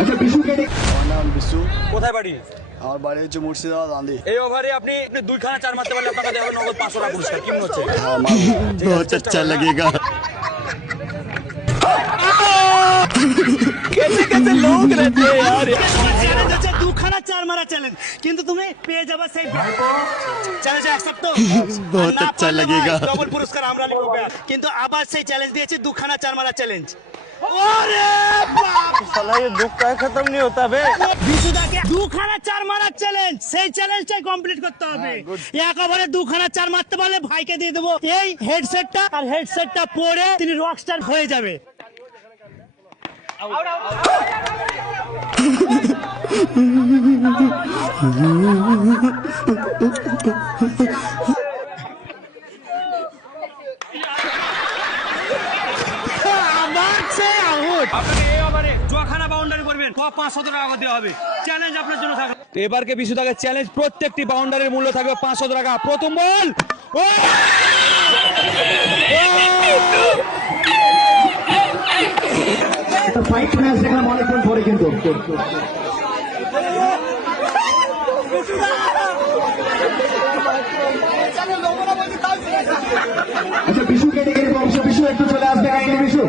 আচ্ছা বিশুকে আমার নাম বিশু। কোথায় বাড়ি? আমার বাড়ি হচ্ছে মুর্শিদাবাদ আন্দি। এই ওভারে আপনি 2 খানা 4 মারতে পারলে আপনাকে দেওয়া হবে নগদ 500 টাকা পুরস্কার। কি মনে হচ্ছে? बहुत अच्छा लगेगा। कैसे कैसे लोग रहते हैं यार। চ্যালেঞ্জ হচ্ছে 2 খানা 4 মারা চ্যালেঞ্জ, কিন্তু তুমি পেয়ে যাবে সেই চ্যালেঞ্জ অ্যাকসেপ্ট তো बहुत अच्छा लगेगा। ডবল পুরস্কার আমরা নিব, কিন্তু আবার সেই চ্যালেঞ্জ দিয়েছি 2 খানা 4 মারা চ্যালেঞ্জ। ওরে বাপ साला ये दुख का खत्म नहीं होता बे। বিশুদাকে 2 খানা 4 মারা চ্যালেঞ্জ, সেই চ্যালেঞ্জটাই কমপ্লিট করতে হবে। এক ওভারে 2 খানা 4 মারতে পারলে ভাইকে দিয়ে দেবো এই হেডসেটটা, আর হেডসেটটা পরে তিনি রকস্টার হয়ে যাবে। আবার সে আউট। আপনাকে এই ওভারে জোয়াখানা বাউন্ডারি করবেন, 500 টাকা দেওয়া হবে। চ্যালেঞ্জ আপনার জন্য থাকবে। এবারকে বিশুদাকে চ্যালেঞ্জ, প্রত্যেকটি বাউন্ডারির মূল্য থাকবে 500 টাকা। প্রথম বল ফাইট ম্যাচ দেখলাম অনেকক্ষণ পরে, কিন্তু আচ্ছা বিশুকে ডেকে নিবো। বিশু একটু চলে আসবে, বিশু।